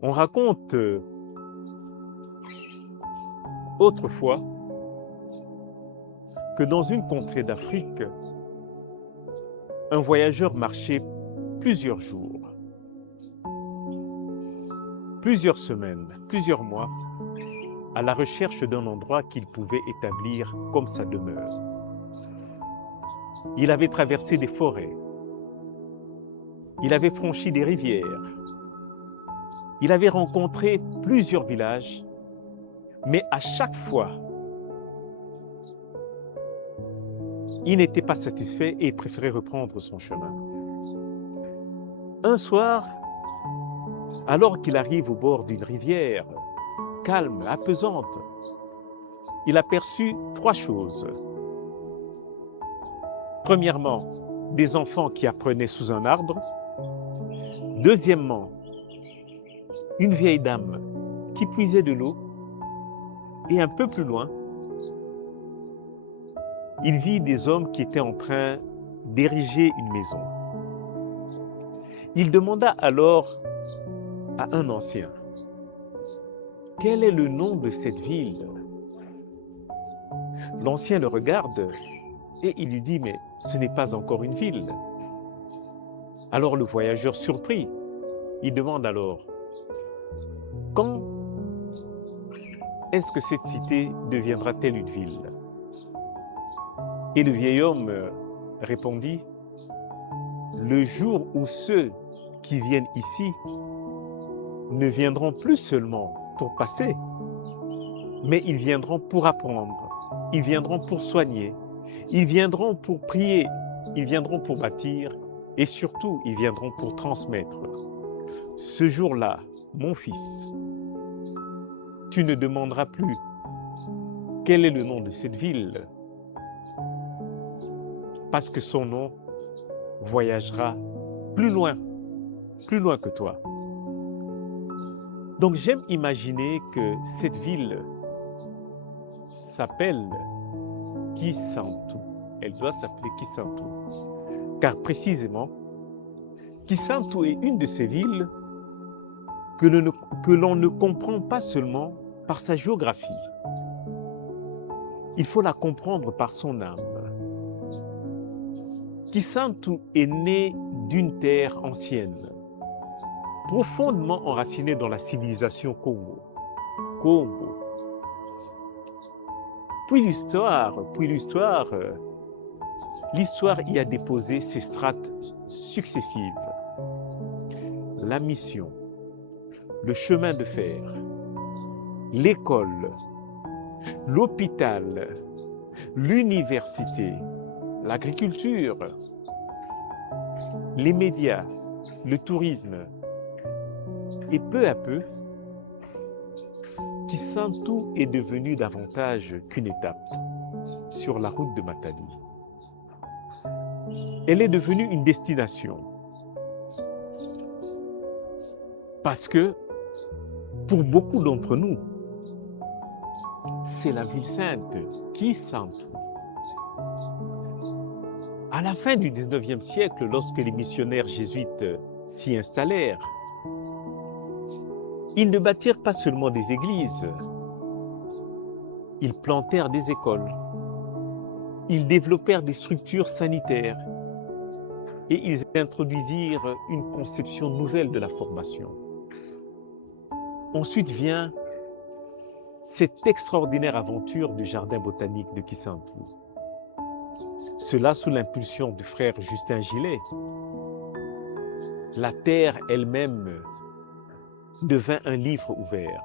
On raconte autrefois que dans une contrée d'Afrique, un voyageur marchait plusieurs jours, plusieurs semaines, plusieurs mois, à la recherche d'un endroit qu'il pouvait établir comme sa demeure. Il avait traversé des forêts, il avait franchi des rivières, il avait rencontré plusieurs villages, mais à chaque fois, il n'était pas satisfait et il préférait reprendre son chemin. Un soir, alors qu'il arrive au bord d'une rivière, calme, apaisante, il aperçut trois choses. Premièrement, des enfants qui apprenaient sous un arbre. Deuxièmement, une vieille dame qui puisait de l'eau. Et un peu plus loin, il vit des hommes qui étaient en train d'ériger une maison. Il demanda alors à un ancien, « Quel est le nom de cette ville ?» L'ancien le regarde et il lui dit, « Mais ce n'est pas encore une ville. » Alors le voyageur surpris, il demande alors, « Quand est-ce que cette cité deviendra-t-elle une ville ?» Et le vieil homme répondit, « Le jour où ceux qui viennent ici ne viendront plus seulement pour passer, mais ils viendront pour apprendre, ils viendront pour soigner, ils viendront pour prier, ils viendront pour bâtir et surtout, ils viendront pour transmettre. Ce jour-là, mon fils, tu ne demanderas plus quel est le nom de cette ville, parce que son nom voyagera plus loin que toi. » Donc j'aime imaginer que cette ville s'appelle Kisantu. Elle doit s'appeler Kisantu. Car précisément, Kisantu est une de ces villes que l'on ne comprend pas seulement par sa géographie. Il faut la comprendre par son âme. Kisantu est né d'une terre ancienne, profondément enracinée dans la civilisation Congo. Puis l'histoire y a déposé ses strates successives. La mission, le chemin de fer, l'école, l'hôpital, l'université, l'agriculture, les médias, le tourisme. Et peu à peu, Kisantu est devenu davantage qu'une étape sur la route de Matadi. Elle est devenue une destination. Parce que, pour beaucoup d'entre nous, c'est la ville sainte, Kisantu. À la fin du 19e siècle, lorsque les missionnaires jésuites s'y installèrent, ils ne bâtirent pas seulement des églises, ils plantèrent des écoles, ils développèrent des structures sanitaires et ils introduisirent une conception nouvelle de la formation. Ensuite vient cette extraordinaire aventure du jardin botanique de Kisantu. Cela sous l'impulsion du frère Justin Gillet. La terre elle-même devint un livre ouvert.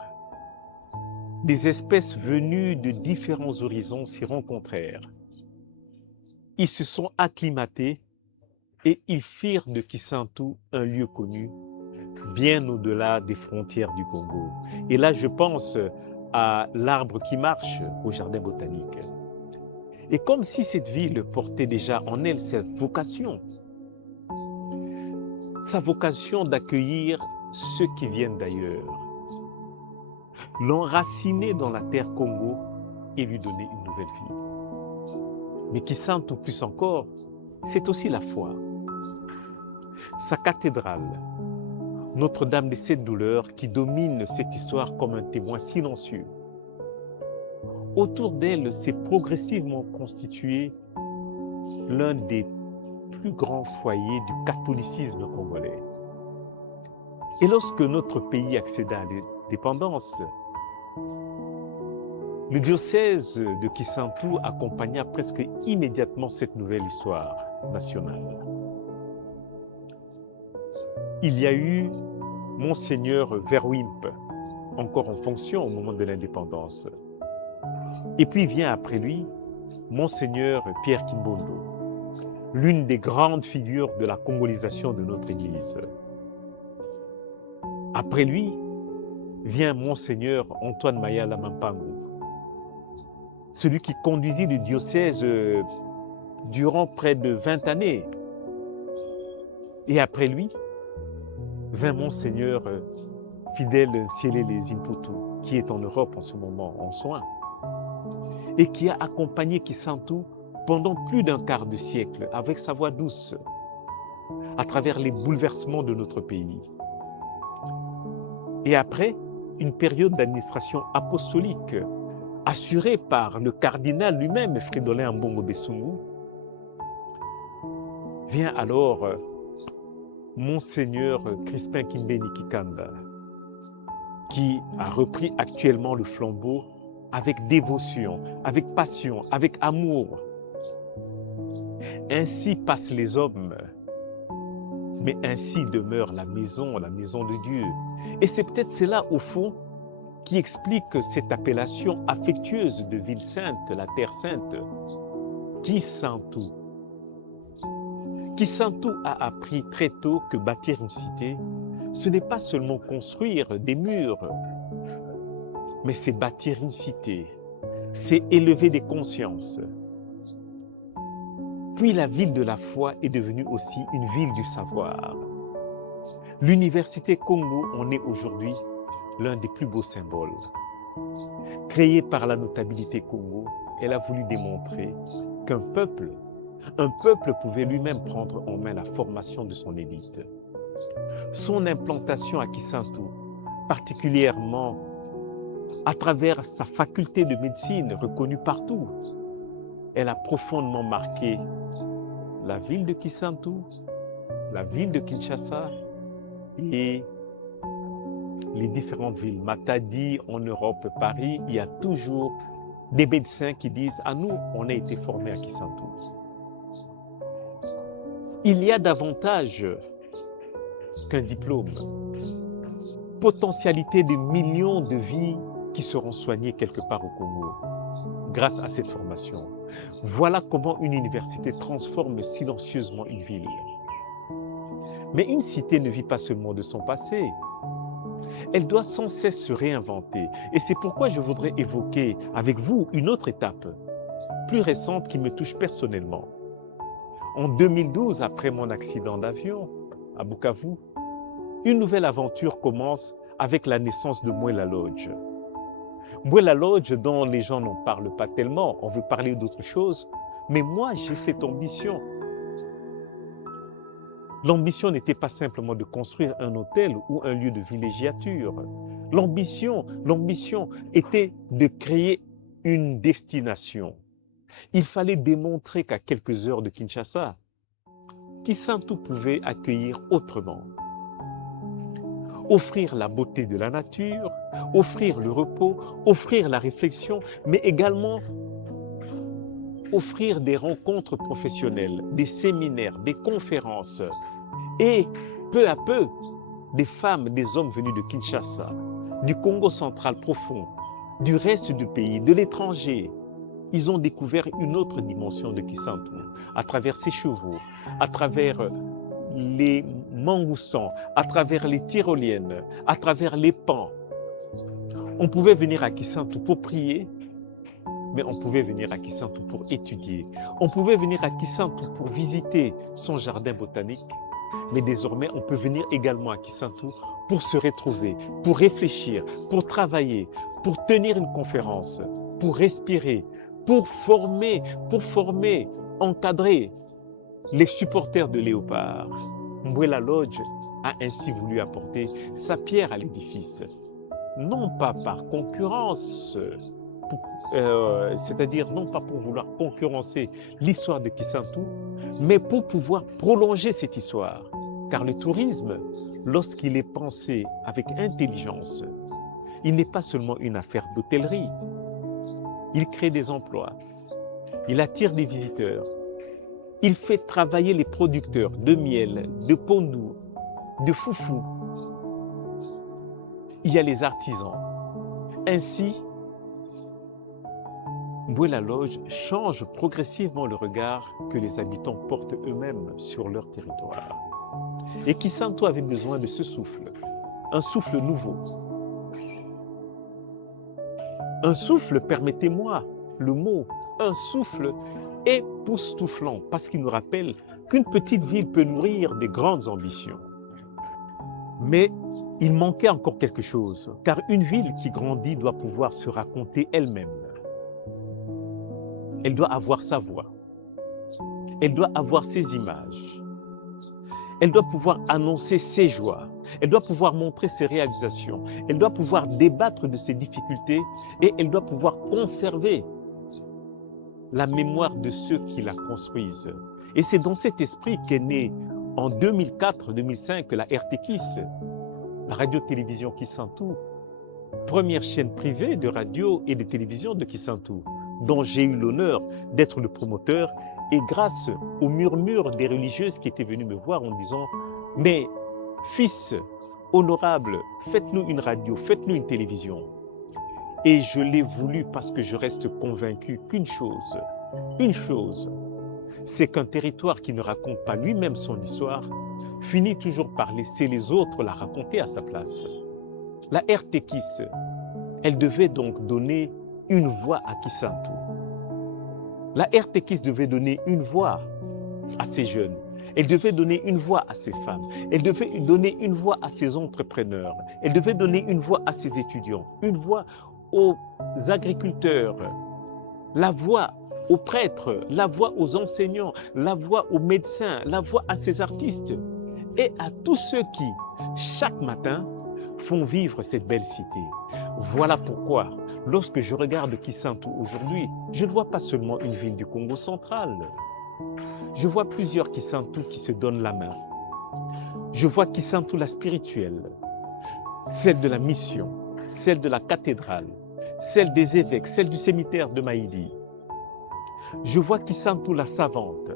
Des espèces venues de différents horizons s'y rencontrèrent. Ils se sont acclimatés et ils firent de Kisantu un lieu connu, bien au-delà des frontières du Congo. Et là, je pense à l'arbre qui marche au jardin botanique. Et comme si cette ville portait déjà en elle sa vocation d'accueillir ceux qui viennent d'ailleurs, l'enraciner dans la terre Congo et lui donner une nouvelle vie. Mais Kisantu plus encore, c'est aussi la foi. Sa cathédrale, Notre-Dame de cette douleur qui domine cette histoire comme un témoin silencieux. Autour d'elle s'est progressivement constitué l'un des plus grands foyers du catholicisme congolais. Et lorsque notre pays accéda à l'indépendance, le diocèse de Kisantu accompagna presque immédiatement cette nouvelle histoire nationale. Il y a eu Monseigneur Verwimp, encore en fonction au moment de l'indépendance. Et puis vient après lui Monseigneur Pierre Kimbondo, l'une des grandes figures de la congolisation de notre Église. Après lui vient Monseigneur Antoine Mayala Mampangu, celui qui conduisit le diocèse durant près de 20 années. Et après lui vint Monseigneur Fidèle Sielele Zimputu, qui est en Europe en ce moment en soins, et qui a accompagné Kisantu pendant plus d'un quart de siècle avec sa voix douce, à travers les bouleversements de notre pays. Et après, une période d'administration apostolique assurée par le cardinal lui-même, Fridolin Ambongo Besungu, vient alors Monseigneur Crispin Kimbeni Kikanda, qui a repris actuellement le flambeau avec dévotion, avec passion, avec amour. Ainsi passent les hommes, mais ainsi demeure la maison de Dieu. Et c'est peut-être cela, au fond, qui explique cette appellation affectueuse de ville sainte, la terre sainte, Kisantu. Kisantu a appris très tôt que bâtir une cité, ce n'est pas seulement construire des murs, mais c'est bâtir une cité, c'est élever des consciences. Puis la ville de la foi est devenue aussi une ville du savoir. L'Université Congo en est aujourd'hui l'un des plus beaux symboles. Créée par la notabilité Congo, elle a voulu démontrer qu'un peuple pouvait lui-même prendre en main la formation de son élite. Son implantation à Kisantu, particulièrement à travers sa faculté de médecine reconnue partout, elle a profondément marqué la ville de Kisantu, la ville de Kinshasa et les différentes villes. Matadi en Europe, Paris, il y a toujours des médecins qui disent « Ah, nous, on a été formés à Kisantu ». Il y a davantage qu'un diplôme. Potentialité de millions de vies qui seront soignées quelque part au Congo grâce à cette formation. Voilà comment une université transforme silencieusement une ville. Mais une cité ne vit pas seulement de son passé. Elle doit sans cesse se réinventer. Et c'est pourquoi je voudrais évoquer avec vous une autre étape, plus récente qui me touche personnellement. En 2012, après mon accident d'avion à Bukavu, une nouvelle aventure commence avec la naissance de Mwela Lodge. Mwela Lodge, dont les gens n'en parlent pas tellement, on veut parler d'autre chose, mais moi j'ai cette ambition. L'ambition n'était pas simplement de construire un hôtel ou un lieu de villégiature. L'ambition était de créer une destination. Il fallait démontrer qu'à quelques heures de Kinshasa, Kisantu pouvait accueillir autrement. Offrir la beauté de la nature, offrir le repos, offrir la réflexion, mais également offrir des rencontres professionnelles, des séminaires, des conférences. Et peu à peu, des femmes, des hommes venus de Kinshasa, du Congo central profond, du reste du pays, de l'étranger, ils ont découvert une autre dimension de Kisantu, à travers ses chevaux, à travers les mangoustans, à travers les tyroliennes, à travers les pans. On pouvait venir à Kisantu pour prier, mais on pouvait venir à Kisantu pour étudier. On pouvait venir à Kisantu pour visiter son jardin botanique, mais désormais on peut venir également à Kisantu pour se retrouver, pour réfléchir, pour travailler, pour tenir une conférence, pour respirer, pour former, encadrer les supporters de Léopard. Mwela Lodge a ainsi voulu apporter sa pierre à l'édifice, non pas par concurrence, c'est-à-dire non pas pour vouloir concurrencer l'histoire de Kisantu, mais pour pouvoir prolonger cette histoire. Car le tourisme, lorsqu'il est pensé avec intelligence, il n'est pas seulement une affaire d'hôtellerie. Il crée des emplois, il attire des visiteurs, il fait travailler les producteurs de miel, de pondou, de foufou. Il y a les artisans. Ainsi, Mbué-la-Loge change progressivement le regard que les habitants portent eux-mêmes sur leur territoire. Et Kisantu avait besoin de ce souffle, un souffle nouveau. Un souffle, permettez-moi le mot, un souffle époustouflant, parce qu'il nous rappelle qu'une petite ville peut nourrir des grandes ambitions. Mais il manquait encore quelque chose, car une ville qui grandit doit pouvoir se raconter elle-même. Elle doit avoir sa voix. Elle doit avoir ses images. Elle doit pouvoir annoncer ses joies. Elle doit pouvoir montrer ses réalisations. Elle doit pouvoir débattre de ses difficultés et elle doit pouvoir conserver la mémoire de ceux qui la construisent. Et c'est dans cet esprit qu'est née en 2004-2005 la RTKIS, la radio-télévision Kisantu, première chaîne privée de radio et de télévision de Kisantu, dont j'ai eu l'honneur d'être le promoteur, et grâce au murmure des religieuses qui étaient venues me voir en disant « Mais fils honorable, faites-nous une radio, faites-nous une télévision ». Et je l'ai voulu parce que je reste convaincu qu'une chose, c'est qu'un territoire qui ne raconte pas lui-même son histoire finit toujours par laisser les autres la raconter à sa place. La RTKIS, elle devait donc donner une voix à Kisantu. La RTKIS devait donner une voix à ces jeunes. Elle devait donner une voix à ces femmes. Elle devait donner une voix à ces entrepreneurs. Elle devait donner une voix à ces étudiants, une voix aux agriculteurs, la voix aux prêtres, la voix aux enseignants, la voix aux médecins, la voix à ces artistes et à tous ceux qui, chaque matin, font vivre cette belle cité. Voilà pourquoi, lorsque je regarde Kisantu aujourd'hui, je ne vois pas seulement une ville du Congo central. Je vois plusieurs Kisantu qui se donnent la main. Je vois Kisantu la spirituelle, celle de la mission, celle de la cathédrale, celle des évêques, celle du cimetière de Maïdi. Je vois Kisantu la savante,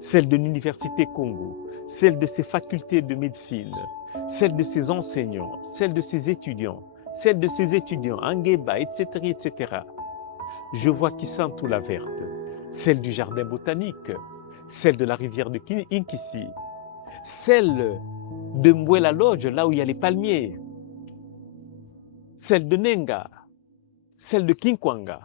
celle de l'Université Congo, celle de ses facultés de médecine, celle de ses enseignants, celle de ses étudiants, Angeba, etc., etc. Je vois Kisantu la verte, celle du jardin botanique, celle de la rivière de Inkisi, celle de Mbué-la-Loge, là où il y a les palmiers, celle de Nenga, celle de Kinkwanga,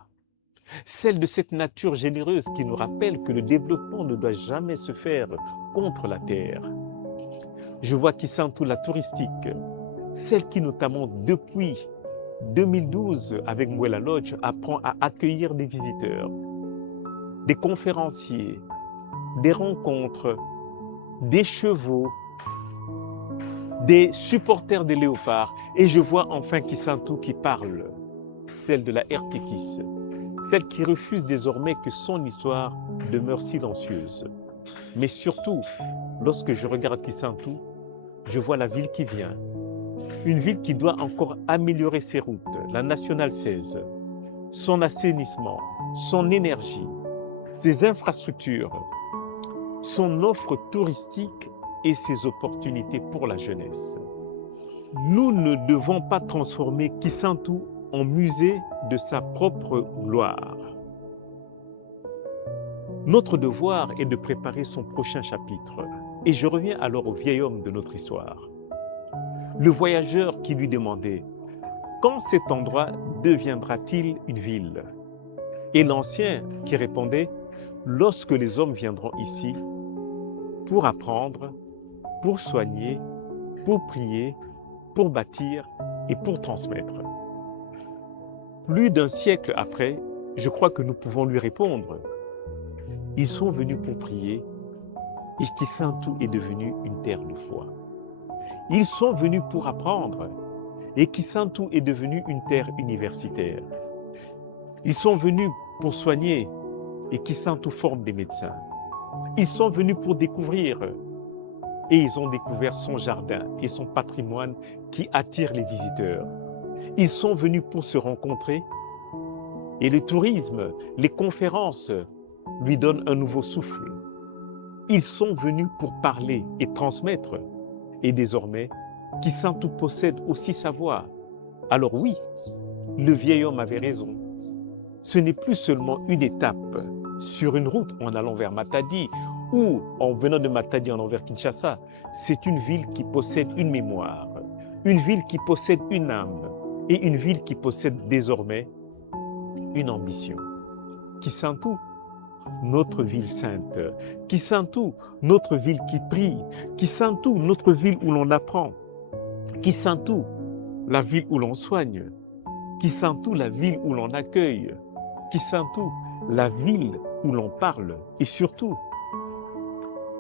celle de cette nature généreuse qui nous rappelle que le développement ne doit jamais se faire contre la terre. Je vois Kisantu la touristique, celle qui notamment depuis 2012 avec Mbué-la-Loge apprend à accueillir des visiteurs, des conférenciers, des rencontres, des chevaux, des supporters des léopards. Et je vois enfin Kisantu qui parle, celle de la RTKIS, celle qui refuse désormais que son histoire demeure silencieuse. Mais surtout, lorsque je regarde Kisantu, je vois la ville qui vient. Une ville qui doit encore améliorer ses routes, la nationale 16, son assainissement, son énergie, ses infrastructures, son offre touristique et ses opportunités pour la jeunesse. Nous ne devons pas transformer Kisantu en musée de sa propre gloire. Notre devoir est de préparer son prochain chapitre. Et je reviens alors au vieil homme de notre histoire. Le voyageur qui lui demandait « Quand cet endroit deviendra-t-il une ville ?» Et l'ancien qui répondait « Lorsque les hommes viendront ici pour apprendre, pour soigner, pour prier, pour bâtir et pour transmettre. » Plus d'un siècle après, je crois que nous pouvons lui répondre « Ils sont venus pour prier et Kisantu est devenu une terre de foi. » Ils sont venus pour apprendre et Kisantu est devenu une terre universitaire. Ils sont venus pour soigner et Kisantu forme des médecins. Ils sont venus pour découvrir et ils ont découvert son jardin et son patrimoine qui attire les visiteurs. Ils sont venus pour se rencontrer et le tourisme, les conférences lui donnent un nouveau souffle. Ils sont venus pour parler et transmettre. Et désormais, Kisantu possède aussi sa voix. Alors oui, le vieil homme avait raison. Ce n'est plus seulement une étape sur une route en allant vers Matadi ou en venant de Matadi en allant vers Kinshasa. C'est une ville qui possède une mémoire, une ville qui possède une âme et une ville qui possède désormais une ambition. Kisantu, notre ville sainte. Kisantu, notre ville qui prie. Kisantu, notre ville où l'on apprend. Kisantu, la ville où l'on soigne. Kisantu, la ville où l'on accueille. Kisantu, la ville où l'on parle. Et surtout,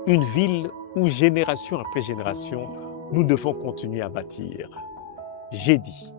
une ville où génération après génération, nous devons continuer à bâtir. J'ai dit.